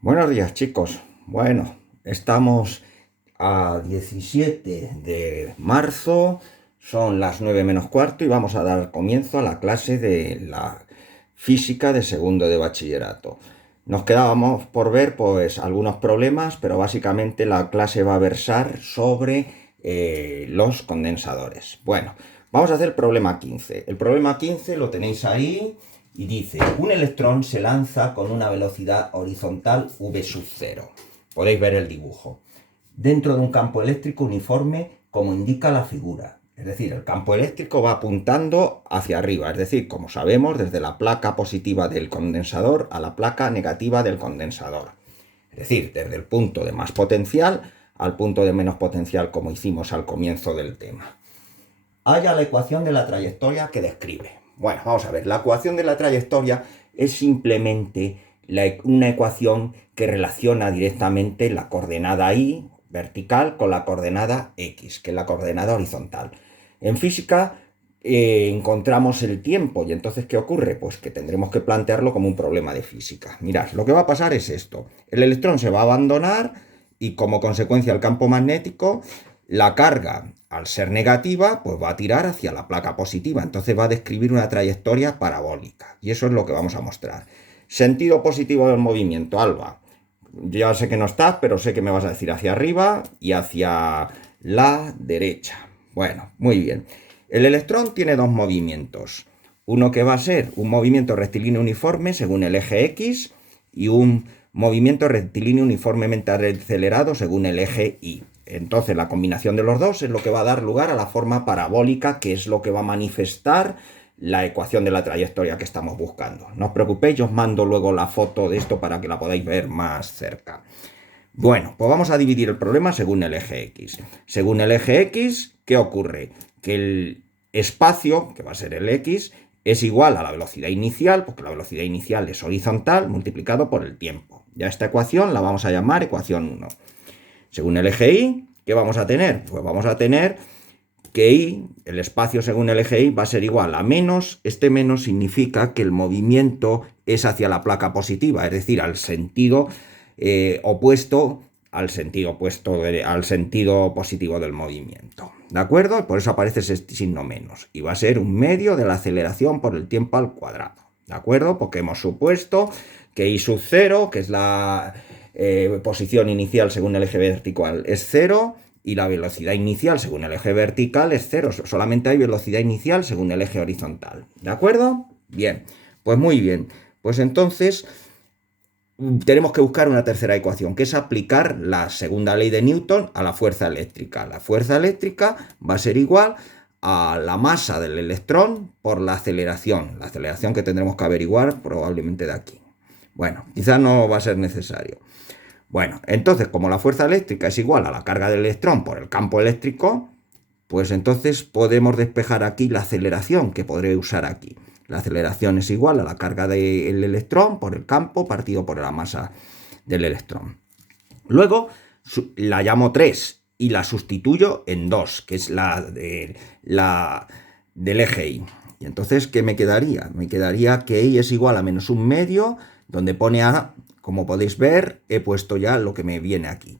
Buenos días, chicos. Bueno, estamos a 17 de marzo, son las 9 menos cuarto y vamos a dar comienzo a la clase de la física de segundo de bachillerato. Nos quedábamos por ver pues algunos problemas, pero básicamente la clase va a versar sobre los condensadores. Bueno, vamos a hacer el problema 15. El problema 15 lo tenéis ahí. Y dice, un electrón se lanza con una velocidad horizontal v sub 0. Podéis ver el dibujo. Dentro de un campo eléctrico uniforme, como indica la figura. Es decir, el campo eléctrico va apuntando hacia arriba. Es decir, como sabemos, desde la placa positiva del condensador a la placa negativa del condensador. Es decir, desde el punto de más potencial al punto de menos potencial, como hicimos al comienzo del tema. Haya la ecuación de la trayectoria que describe. Bueno, vamos a ver, la ecuación de la trayectoria es simplemente una ecuación que relaciona directamente la coordenada y vertical con la coordenada x, que es la coordenada horizontal. En física encontramos el tiempo y entonces ¿qué ocurre? Pues que tendremos que plantearlo como un problema de física. Mirad, lo que va a pasar es esto. El electrón se va a abandonar y como consecuencia el campo magnético, la carga, al ser negativa, pues va a tirar hacia la placa positiva. Entonces va a describir una trayectoria parabólica. Y eso es lo que vamos a mostrar. Sentido positivo del movimiento, Alba. Ya sé que no estás, pero sé que me vas a decir hacia arriba y hacia la derecha. Bueno, muy bien. El electrón tiene dos movimientos. Uno que va a ser un movimiento rectilíneo uniforme según el eje X y un movimiento rectilíneo uniformemente acelerado según el eje Y. Entonces la combinación de los dos es lo que va a dar lugar a la forma parabólica, que es lo que va a manifestar la ecuación de la trayectoria que estamos buscando. No os preocupéis, yo os mando luego la foto de esto para que la podáis ver más cerca. Bueno, pues vamos a dividir el problema según el eje X. Según el eje X, ¿qué ocurre? Que el espacio, que va a ser el X, es igual a la velocidad inicial, porque la velocidad inicial es horizontal, multiplicado por el tiempo. Ya esta ecuación la vamos a llamar ecuación 1. Según el eje Y, ¿qué vamos a tener? Pues vamos a tener que Y, el espacio según el eje Y, va a ser igual a menos. Este menos significa que el movimiento es hacia la placa positiva, es decir, al sentido opuesto al sentido positivo del movimiento. ¿De acuerdo? Por eso aparece ese signo menos. Y va a ser un medio de la aceleración por el tiempo al cuadrado. ¿De acuerdo? Porque hemos supuesto que I sub 0, que es la posición inicial según el eje vertical, es 0, y la velocidad inicial según el eje vertical es 0. Solamente hay velocidad inicial según el eje horizontal. ¿De acuerdo? Bien, pues muy bien. Pues entonces tenemos que buscar una tercera ecuación, que es aplicar la segunda ley de Newton a la fuerza eléctrica. La fuerza eléctrica va a ser igual a la masa del electrón por la aceleración que tendremos que averiguar probablemente de aquí. Bueno, quizás no va a ser necesario. Bueno, entonces, como la fuerza eléctrica es igual a la carga del electrón por el campo eléctrico, pues entonces podemos despejar aquí la aceleración que podré usar aquí. La aceleración es igual a la carga del electrón por el campo partido por la masa del electrón. Luego la llamo 3 y la sustituyo en 2, que es la del eje Y. Y entonces, ¿qué me quedaría? Me quedaría que Y es igual a menos un medio, donde pone A, como podéis ver, he puesto ya lo que me viene aquí.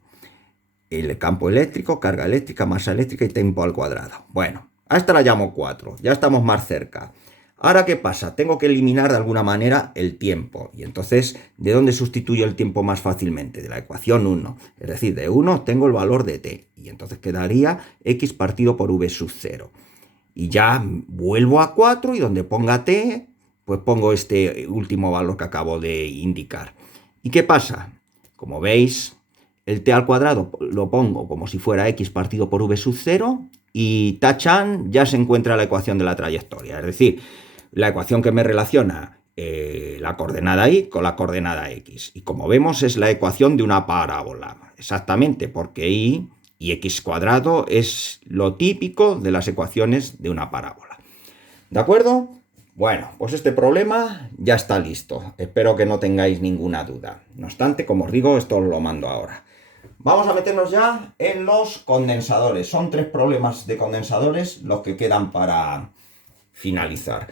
El campo eléctrico, carga eléctrica, masa eléctrica y tiempo al cuadrado. Bueno, a esta la llamo 4, ya estamos más cerca. Ahora, ¿qué pasa? Tengo que eliminar de alguna manera el tiempo. Y entonces, ¿de dónde sustituyo el tiempo más fácilmente? De la ecuación 1. Es decir, de 1 tengo el valor de t. Y entonces quedaría x partido por v sub 0. Y ya vuelvo a 4 y donde ponga t, pues pongo este último valor que acabo de indicar. ¿Y qué pasa? Como veis, el t al cuadrado lo pongo como si fuera x partido por v sub 0 y tachan, ya se encuentra la ecuación de la trayectoria. Es decir, la ecuación que me relaciona la coordenada y con la coordenada x. Y como vemos es la ecuación de una parábola. Exactamente, porque y x cuadrado es lo típico de las ecuaciones de una parábola. ¿De acuerdo? Bueno, pues este problema ya está listo. Espero que no tengáis ninguna duda. No obstante, como os digo, esto os lo mando ahora. Vamos a meternos ya en los condensadores. Son 3 problemas de condensadores los que quedan para finalizar.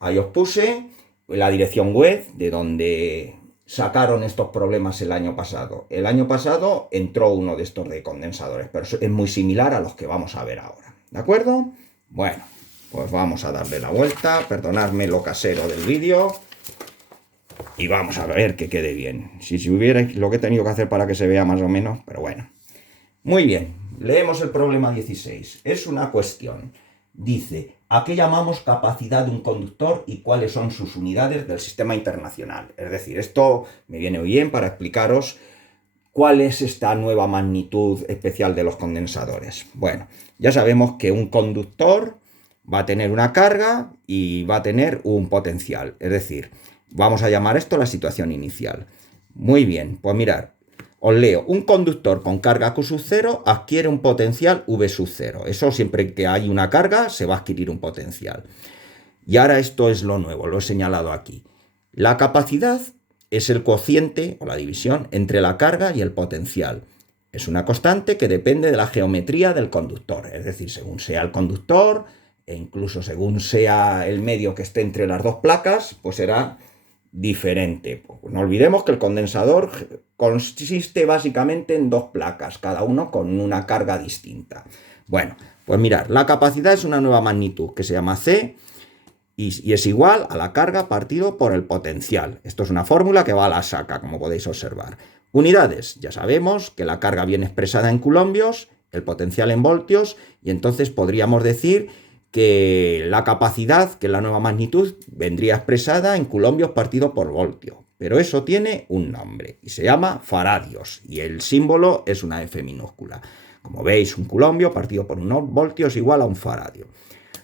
Ahí os puse la dirección web de donde sacaron estos problemas el año pasado. El año pasado entró uno de estos de condensadores, pero es muy similar a los que vamos a ver ahora. ¿De acuerdo? Bueno, pues vamos a darle la vuelta. Perdonadme lo casero del vídeo. Y vamos a ver que quede bien. Si hubiera lo que he tenido que hacer para que se vea más o menos, pero bueno. Muy bien, leemos el problema 16. Es una cuestión. Dice, ¿a qué llamamos capacidad de un conductor y cuáles son sus unidades del sistema internacional? Es decir, esto me viene bien para explicaros cuál es esta nueva magnitud especial de los condensadores. Bueno, ya sabemos que un conductor va a tener una carga y va a tener un potencial. Es decir, vamos a llamar esto la situación inicial. Muy bien, pues mirad. Os leo, un conductor con carga Q sub 0 adquiere un potencial V sub 0. Eso siempre que hay una carga se va a adquirir un potencial. Y ahora esto es lo nuevo, lo he señalado aquí. La capacidad es el cociente o la división entre la carga y el potencial. Es una constante que depende de la geometría del conductor. Es decir, según sea el conductor e incluso según sea el medio que esté entre las dos placas, pues será diferente. No olvidemos que el condensador consiste básicamente en dos placas, cada uno con una carga distinta. Bueno, pues mirad, la capacidad es una nueva magnitud que se llama C y es igual a la carga partido por el potencial. Esto es una fórmula que va a la saca, como podéis observar. Unidades, ya sabemos que la carga viene expresada en coulombios, el potencial en voltios, y entonces podríamos decir que la capacidad, que es la nueva magnitud, vendría expresada en coulombios partido por voltio. Pero eso tiene un nombre y se llama faradios y el símbolo es una F minúscula. Como veis, un coulombio partido por un voltio es igual a un faradio.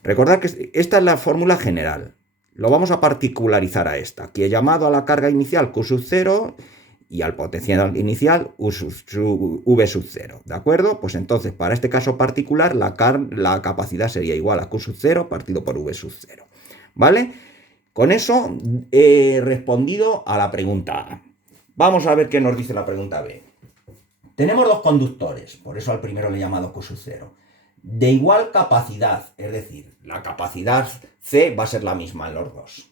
Recordad que esta es la fórmula general. Lo vamos a particularizar a esta, que he llamado a la carga inicial Q sub 0 y al potencial inicial V sub 0, ¿de acuerdo? Pues entonces, para este caso particular, la capacidad sería igual a Q sub 0 partido por V sub 0, ¿vale? Con eso he respondido a la pregunta A. Vamos a ver qué nos dice la pregunta B. Tenemos dos conductores, por eso al primero le he llamado Q sub 0, de igual capacidad, es decir, la capacidad C va a ser la misma en los dos.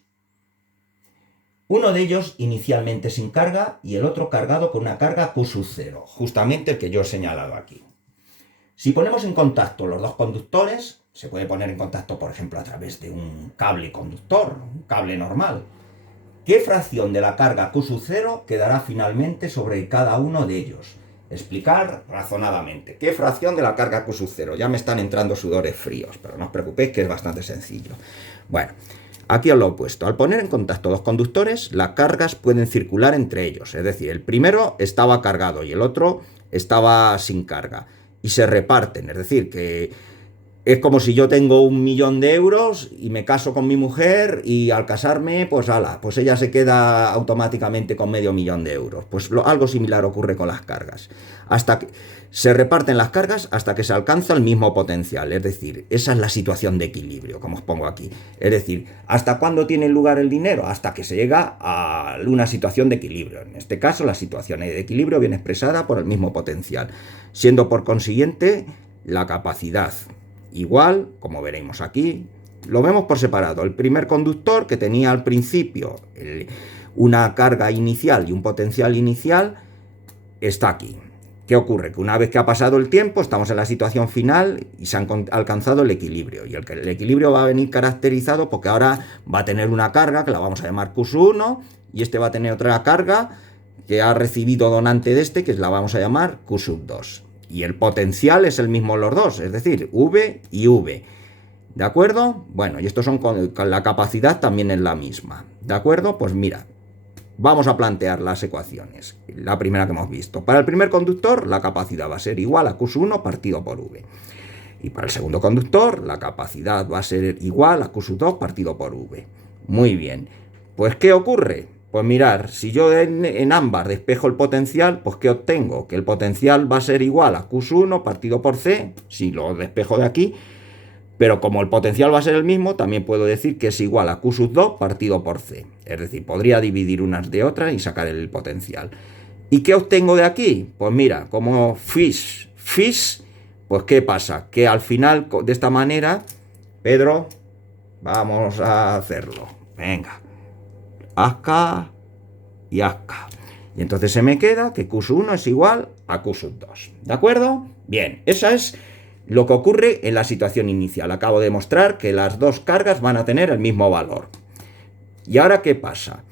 Uno de ellos inicialmente sin carga y el otro cargado con una carga Q sub 0, justamente el que yo he señalado aquí. Si ponemos en contacto los dos conductores, se puede poner en contacto, por ejemplo, a través de un cable conductor, un cable normal. ¿Qué fracción de la carga Q sub 0 quedará finalmente sobre cada uno de ellos? Explicar razonadamente. ¿Qué fracción de la carga Q sub 0? Ya me están entrando sudores fríos, pero no os preocupéis que es bastante sencillo. Bueno, aquí os lo he puesto. Al poner en contacto dos conductores, las cargas pueden circular entre ellos. Es decir, el primero estaba cargado y el otro estaba sin carga. Y se reparten. Es decir, que es como si yo tengo 1.000.000 de euros y me caso con mi mujer y al casarme, pues pues ella se queda automáticamente con 500.000 de euros. Pues algo similar ocurre con las cargas. Hasta que se reparten las cargas hasta que se alcanza el mismo potencial. Es decir, esa es la situación de equilibrio, como os pongo aquí. Es decir, ¿hasta cuándo tiene lugar el dinero? Hasta que se llega a una situación de equilibrio. En este caso, la situación de equilibrio viene expresada por el mismo potencial, siendo por consiguiente la capacidad igual, como veremos aquí, lo vemos por separado. El primer conductor, que tenía al principio una carga inicial y un potencial inicial, está aquí. ¿Qué ocurre? Que una vez que ha pasado el tiempo, estamos en la situación final y se han alcanzado el equilibrio. Y el equilibrio va a venir caracterizado porque ahora va a tener una carga que la vamos a llamar Q sub 1 y este va a tener otra carga que ha recibido donante de este, que la vamos a llamar Q sub 2. Y el potencial es el mismo los dos, es decir, V y V. ¿De acuerdo? Bueno, y estos son con la capacidad también es la misma. ¿De acuerdo? Pues mira, vamos a plantear las ecuaciones. La primera que hemos visto. Para el primer conductor, la capacidad va a ser igual a Q sub 1 partido por V. Y para el segundo conductor, la capacidad va a ser igual a Q sub 2 partido por V. Muy bien. Pues, ¿qué ocurre? Pues mirar, si yo en ámbar despejo el potencial, pues ¿qué obtengo? Que el potencial va a ser igual a Q sub 1 partido por C, si lo despejo de aquí, pero como el potencial va a ser el mismo, también puedo decir que es igual a Q sub 2 partido por C. Es decir, podría dividir unas de otras y sacar el potencial. ¿Y qué obtengo de aquí? Pues mira, como Fish, pues ¿qué pasa? Que al final, de esta manera, Pedro, vamos a hacerlo. Venga. Acá, y haz K. Y entonces se me queda que Q sub 1 es igual a Q sub 2. ¿De acuerdo? Bien, esa es lo que ocurre en la situación inicial. Acabo de mostrar que las dos cargas van a tener el mismo valor. ¿Y ahora qué pasa?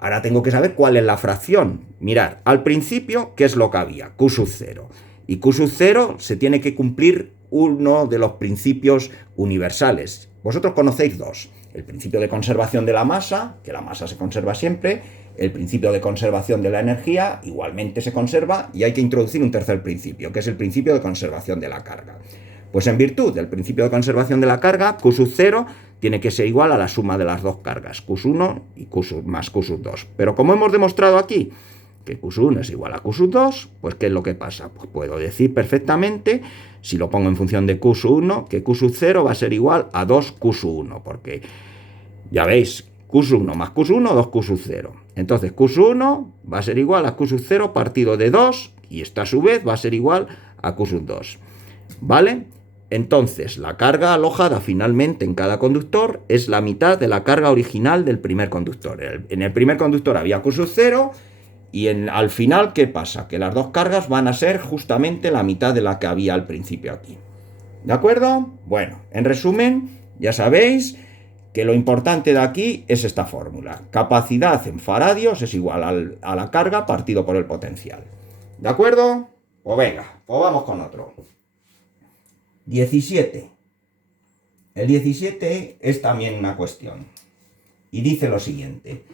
Ahora tengo que saber cuál es la fracción. Mirad, al principio, ¿qué es lo que había? Q sub 0. Y Q sub 0 se tiene que cumplir uno de los principios universales. Vosotros conocéis dos. El principio de conservación de la masa, que la masa se conserva siempre. El principio de conservación de la energía, igualmente se conserva. Y hay que introducir un tercer principio, que es el principio de conservación de la carga. Pues en virtud del principio de conservación de la carga, Q sub 0 tiene que ser igual a la suma de las dos cargas, Q sub 1 y más Q sub 2. Pero como hemos demostrado aquí que Q sub 1 es igual a Q sub 2, pues ¿qué es lo que pasa? Pues puedo decir perfectamente, si lo pongo en función de Q sub 1, que Q sub 0 va a ser igual a 2Q sub 1, porque ya veis, Q sub 1 más Q sub 1, 2Q sub 0. Entonces Q sub 1 va a ser igual a Q sub 0 partido de 2, y esto a su vez va a ser igual a Q sub 2. ¿Vale? Entonces, la carga alojada finalmente en cada conductor es la mitad de la carga original del primer conductor. En el primer conductor había Q sub 0 y al final, ¿qué pasa? Que las dos cargas van a ser justamente la mitad de la que había al principio aquí. ¿De acuerdo? Bueno, en resumen, ya sabéis que lo importante de aquí es esta fórmula. Capacidad en faradios es igual a la carga partido por el potencial. ¿De acuerdo? Pues venga, pues vamos con otro. 17. El 17 es también una cuestión. Y dice lo siguiente.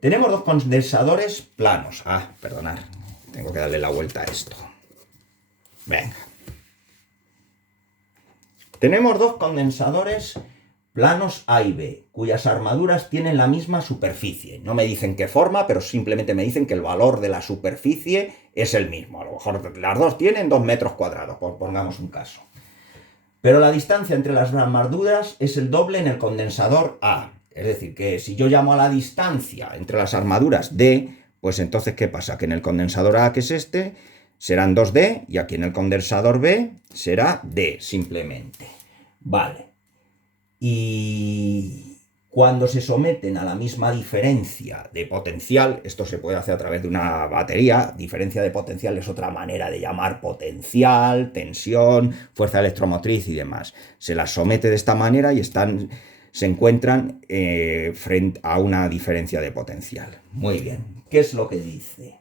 Tenemos dos condensadores planos. Perdonad. Tengo que darle la vuelta a esto. Venga. Tenemos dos condensadores planos A y B, cuyas armaduras tienen la misma superficie. No me dicen qué forma, pero simplemente me dicen que el valor de la superficie es el mismo. A lo mejor las dos tienen 2 metros cuadrados, pongamos un caso. Pero la distancia entre las armaduras es el doble en el condensador A. Es decir, que si yo llamo a la distancia entre las armaduras D, pues entonces, ¿qué pasa? Que en el condensador A, que es este, serán 2D, y aquí en el condensador B será D, simplemente. Vale. Y cuando se someten a la misma diferencia de potencial, esto se puede hacer a través de una batería, diferencia de potencial es otra manera de llamar potencial, tensión, fuerza electromotriz y demás. Se las somete de esta manera y se encuentran frente a una diferencia de potencial. Muy bien, ¿qué es lo que dice?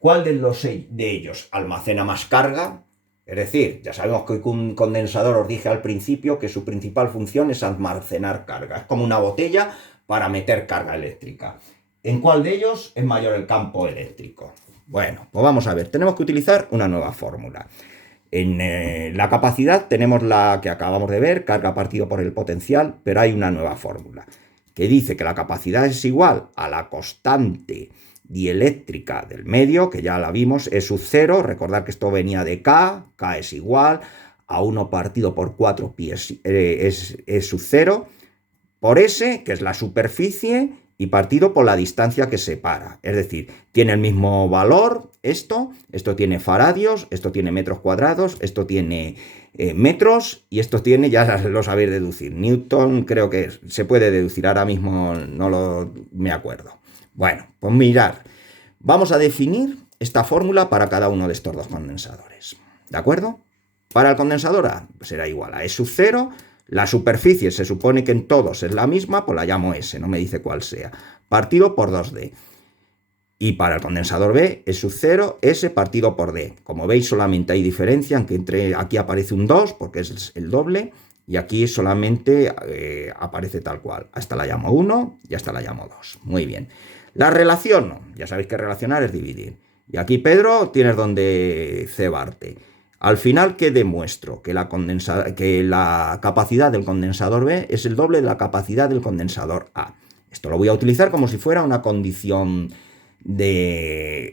¿Cuál de ellos almacena más carga? Es decir, ya sabemos que un condensador, os dije al principio, que su principal función es almacenar carga. Es como una botella para meter carga eléctrica. ¿En cuál de ellos es mayor el campo eléctrico? Bueno, pues vamos a ver. Tenemos que utilizar una nueva fórmula. En la capacidad tenemos la que acabamos de ver, carga partido por el potencial, pero hay una nueva fórmula que dice que la capacidad es igual a la constante dieléctrica del medio, que ya la vimos, E sub 0, recordad que esto venía de K es igual a 1 partido por 4 pi es E sub 0, por S, que es la superficie, y partido por la distancia que separa. Es decir, tiene el mismo valor esto tiene faradios, esto tiene metros cuadrados, esto tiene metros, y esto tiene, ya lo sabéis deducir, Newton, creo que se puede deducir, ahora mismo no me acuerdo. Bueno, pues mirad, vamos a definir esta fórmula para cada uno de estos dos condensadores, ¿de acuerdo? Para el condensador A será igual a E sub 0, la superficie se supone que en todos es la misma, pues la llamo S, no me dice cuál sea, partido por 2D. Y para el condensador B, E sub 0, S partido por D. Como veis, solamente hay diferencia, aunque aquí aparece un 2, porque es el doble, y aquí solamente aparece tal cual. Hasta la llamo 1 y hasta la llamo 2. Muy bien. La relaciono. Ya sabéis que relacionar es dividir. Y aquí, Pedro, tienes donde cebarte. Al final, ¿qué demuestro? Que la capacidad del condensador B es el doble de la capacidad del condensador A. Esto lo voy a utilizar como si fuera una condición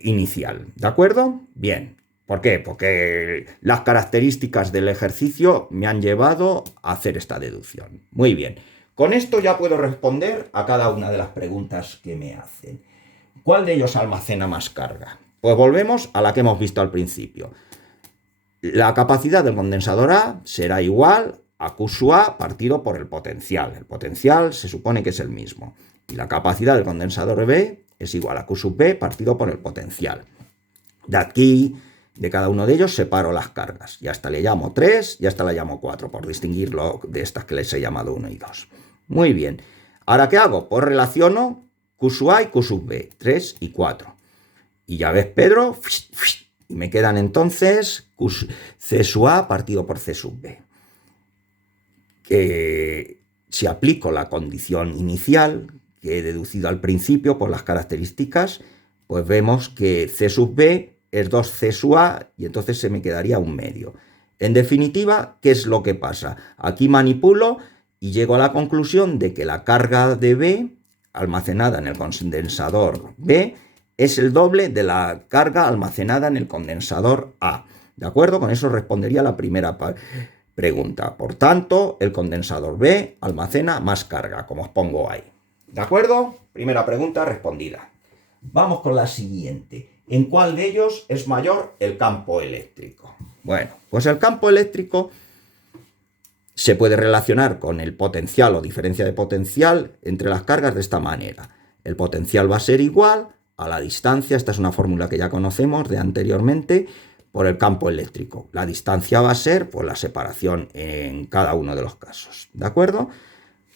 inicial. ¿De acuerdo? Bien. ¿Por qué? Porque las características del ejercicio me han llevado a hacer esta deducción. Muy bien. Con esto ya puedo responder a cada una de las preguntas que me hacen. ¿Cuál de ellos almacena más carga? Pues volvemos a la que hemos visto al principio. La capacidad del condensador A será igual a Q sub A partido por el potencial. El potencial se supone que es el mismo. Y la capacidad del condensador B es igual a Q sub B partido por el potencial. De aquí, de cada uno de ellos, separo las cargas. Y hasta le llamo 3 y hasta le llamo 4, por distinguirlo de estas que les he llamado 1 y 2. Muy bien. ¿Ahora qué hago? Pues relaciono Q sub A y Q sub B, 3 y 4. Y ya ves, Pedro, y me quedan entonces C sub A partido por C sub B. Que si aplico la condición inicial que he deducido al principio por las características, pues vemos que C sub B es 2C sub A y entonces se me quedaría un medio. En definitiva, ¿qué es lo que pasa? Aquí manipulo y llego a la conclusión de que la carga de B almacenada en el condensador B es el doble de la carga almacenada en el condensador A. ¿De acuerdo? Con eso respondería la primera pregunta. Por tanto, el condensador B almacena más carga, como os pongo ahí. ¿De acuerdo? Primera pregunta respondida. Vamos con la siguiente. ¿En cuál de ellos es mayor el campo eléctrico? Bueno, pues el campo eléctrico se puede relacionar con el potencial o diferencia de potencial entre las cargas de esta manera. El potencial va a ser igual a la distancia, esta es una fórmula que ya conocemos de anteriormente, por el campo eléctrico. La distancia va a ser pues, la separación en cada uno de los casos. ¿De acuerdo?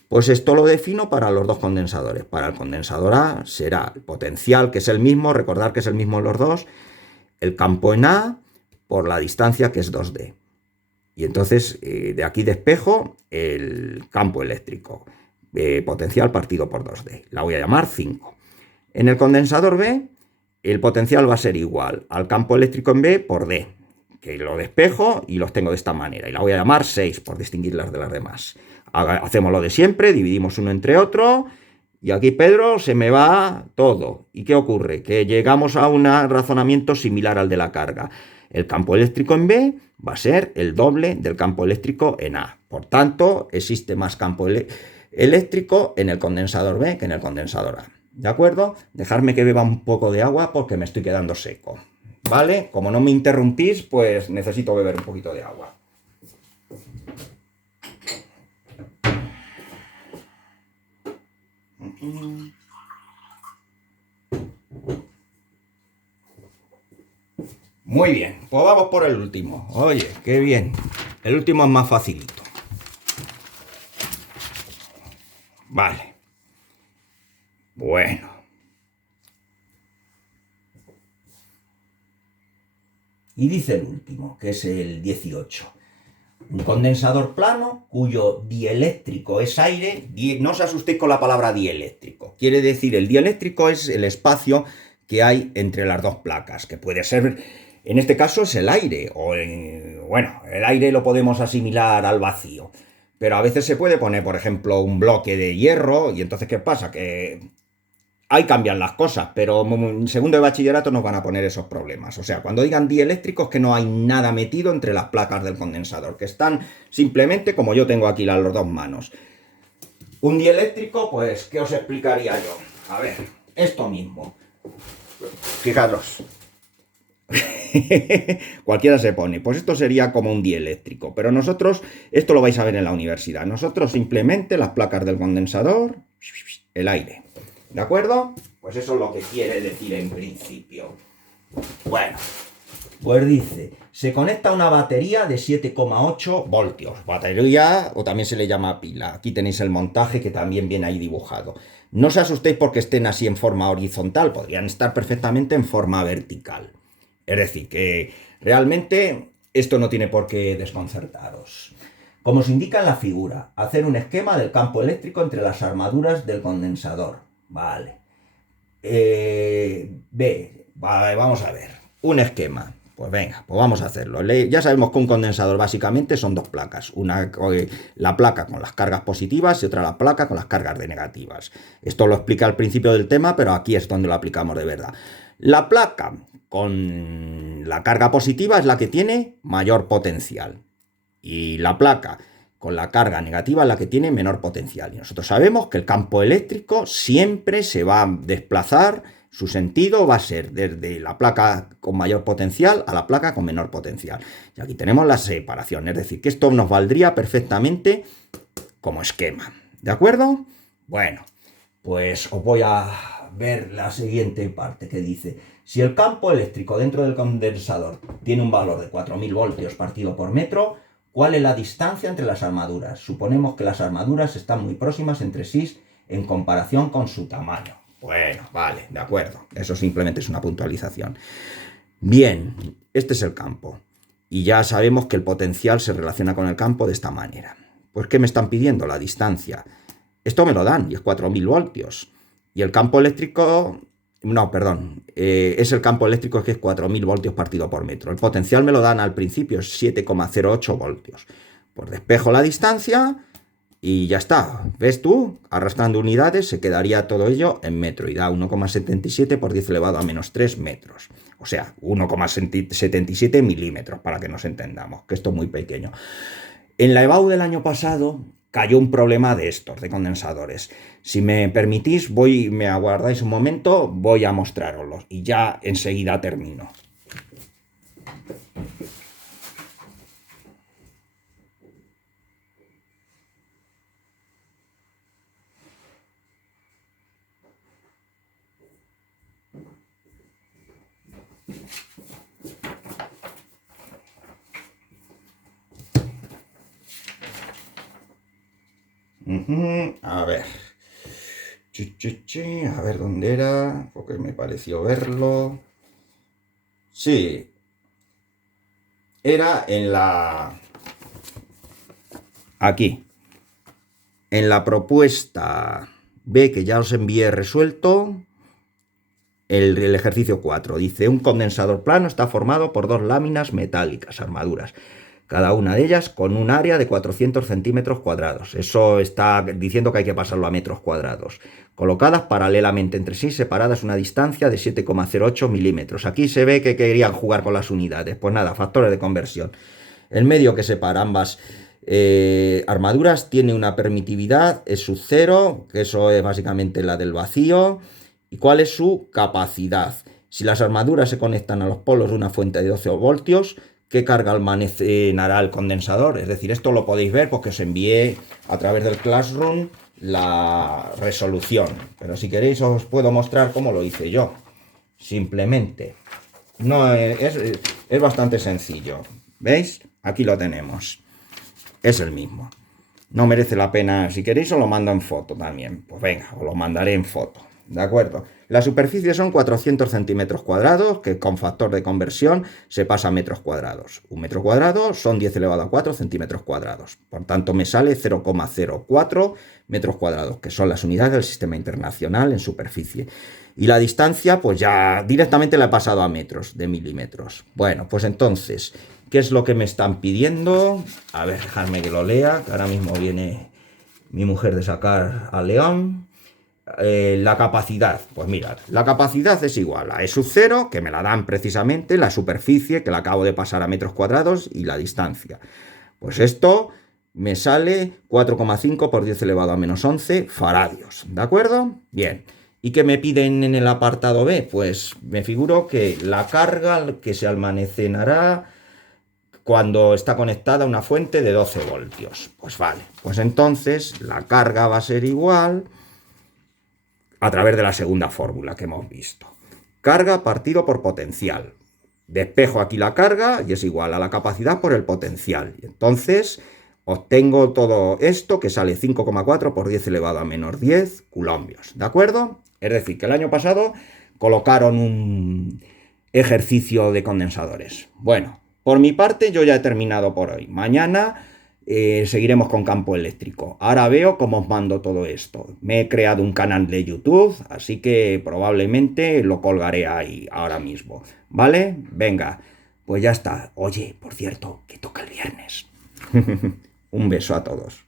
Pues esto lo defino para los dos condensadores. Para el condensador A será el potencial, que es el mismo, recordar que es el mismo en los dos, el campo en A por la distancia, que es 2D. Y entonces de aquí despejo el campo eléctrico, potencial partido por 2D. La voy a llamar 5. En el condensador B, el potencial va a ser igual al campo eléctrico en B por D, que lo despejo y los tengo de esta manera. Y la voy a llamar 6 por distinguirlas de las demás. Hacemos lo de siempre, dividimos uno entre otro. Y aquí, Pedro, se me va todo. ¿Y qué ocurre? Que llegamos a un razonamiento similar al de la carga. El campo eléctrico en B va a ser el doble del campo eléctrico en A. Por tanto, existe más campo eléctrico en el condensador B que en el condensador A. ¿De acuerdo? Dejadme que beba un poco de agua porque me estoy quedando seco. ¿Vale? Como no me interrumpís, pues necesito beber un poquito de agua. Muy bien, pues vamos por el último. Oye, qué bien. El último es más facilito. Vale. Bueno. Y dice el último, que es el 18. Un condensador plano cuyo dieléctrico es aire. No os asustéis con la palabra dieléctrico. Quiere decir, el dieléctrico es el espacio que hay entre las dos placas, que puede ser, en este caso es el aire, bueno, el aire lo podemos asimilar al vacío, pero a veces se puede poner, por ejemplo, un bloque de hierro, y entonces, ¿qué pasa? Que ahí cambian las cosas, pero en segundo de bachillerato nos van a poner esos problemas. O sea, cuando digan dieléctricos, que no hay nada metido entre las placas del condensador, que están simplemente como yo tengo aquí las dos manos. Un dieléctrico, pues, ¿qué os explicaría yo? A ver, esto mismo. Fijaros. Cualquiera se pone. Pues esto sería como un dieléctrico. Pero nosotros, esto lo vais a ver en la universidad. Nosotros simplemente las placas del condensador, el aire. ¿De acuerdo? Pues eso es lo que quiere decir en principio. Bueno, pues dice, se conecta una batería de 7,8 voltios. Batería, o también se le llama pila. Aquí tenéis el montaje que también viene ahí dibujado. No os asustéis porque estén así en forma horizontal. Podrían estar perfectamente en forma vertical. Es decir, que realmente esto no tiene por qué desconcertaros. Como se indica en la figura, hacer un esquema del campo eléctrico entre las armaduras del condensador. Vale. Vale, vamos a ver. Un esquema. Pues venga, pues vamos a hacerlo. Ya sabemos que un condensador básicamente son dos placas. Una, la placa con las cargas positivas y otra la placa con las cargas negativas. Esto lo explica al principio del tema, pero aquí es donde lo aplicamos de verdad. La placa con la carga positiva es la que tiene mayor potencial. Y la placa con la carga negativa es la que tiene menor potencial. Y nosotros sabemos que el campo eléctrico siempre se va a desplazar, su sentido va a ser desde la placa con mayor potencial a la placa con menor potencial. Y aquí tenemos la separación, es decir, que esto nos valdría perfectamente como esquema. ¿De acuerdo? Bueno, pues os voy a ver la siguiente parte que dice: si el campo eléctrico dentro del condensador tiene un valor de 4000 voltios partido por metro, ¿cuál es la distancia entre las armaduras? Suponemos que las armaduras están muy próximas entre sí en comparación con su tamaño. Bueno, vale, de acuerdo. Eso simplemente es una puntualización. Bien, este es el campo. Y ya sabemos que el potencial se relaciona con el campo de esta manera. Pues, ¿qué me están pidiendo? La distancia. Esto me lo dan y es 4000 voltios. Y el campo eléctrico... No, perdón. Es el campo eléctrico que es 4000 voltios partido por metro. El potencial me lo dan al principio, es 7,08 voltios. Pues despejo la distancia y ya está. ¿Ves tú? Arrastrando unidades se quedaría todo ello en metro y da 1,77 por 10 elevado a menos 3 metros. O sea, 1,77 milímetros, para que nos entendamos, que esto es muy pequeño. En la EBAU del año pasado cayó un problema de estos, de condensadores. Si me permitís, me aguardáis un momento, voy a mostraroslos y ya enseguida termino. A ver. A ver dónde era, porque me pareció verlo. Sí. Era en la... Aquí. En la propuesta B, que ya os envié resuelto, el ejercicio 4. Dice: un condensador plano está formado por dos láminas metálicas, armaduras, cada una de ellas con un área de 400 centímetros cuadrados. Eso está diciendo que hay que pasarlo a metros cuadrados. Colocadas paralelamente entre sí, separadas una distancia de 7,08 milímetros. Aquí se ve que querían jugar con las unidades. Pues nada, factores de conversión. El medio que separa ambas armaduras tiene una permitividad, es sub 0, que eso es básicamente la del vacío. ¿Y cuál es su capacidad? Si las armaduras se conectan a los polos de una fuente de 12 voltios, ¿qué carga almacenará el condensador? Es decir, esto lo podéis ver porque os envié a través del Classroom la resolución. Pero si queréis os puedo mostrar cómo lo hice yo. Simplemente. No, es bastante sencillo. ¿Veis? Aquí lo tenemos. Es el mismo. No merece la pena. Si queréis os lo mando en foto también. Pues venga, os lo mandaré en foto. ¿De acuerdo? La superficie son 400 centímetros cuadrados, que con factor de conversión se pasa a metros cuadrados. Un metro cuadrado son 10 elevado a 4 centímetros cuadrados. Por tanto, me sale 0,04 metros cuadrados, que son las unidades del sistema internacional en superficie. Y la distancia, pues ya directamente la he pasado a metros, de milímetros. Bueno, pues entonces, ¿qué es lo que me están pidiendo? A ver, dejadme que lo lea, que ahora mismo viene mi mujer de sacar al león. La capacidad, pues mirad, la capacidad es igual a E sub 0, que me la dan precisamente, la superficie, que la acabo de pasar a metros cuadrados, y la distancia. Pues esto me sale 4,5 por 10 elevado a menos 11 faradios, ¿de acuerdo? Bien, ¿y qué me piden en el apartado B? Pues me figuro que la carga que se almacenará cuando está conectada a una fuente de 12 voltios. Pues vale, pues entonces la carga va a ser igual a través de la segunda fórmula que hemos visto. Carga partido por potencial. Despejo aquí la carga y es igual a la capacidad por el potencial. Y entonces obtengo todo esto que sale 5,4 por 10 elevado a menos 10 coulombios. ¿De acuerdo? Es decir, que el año pasado colocaron un ejercicio de condensadores. Bueno, por mi parte yo ya he terminado por hoy. Mañana seguiremos con campo eléctrico. Ahora veo cómo os mando todo esto. Me he creado un canal de YouTube, así que probablemente lo colgaré ahí ahora mismo. ¿Vale? Venga, pues ya está. Oye, por cierto, que toca el viernes. Un beso a todos.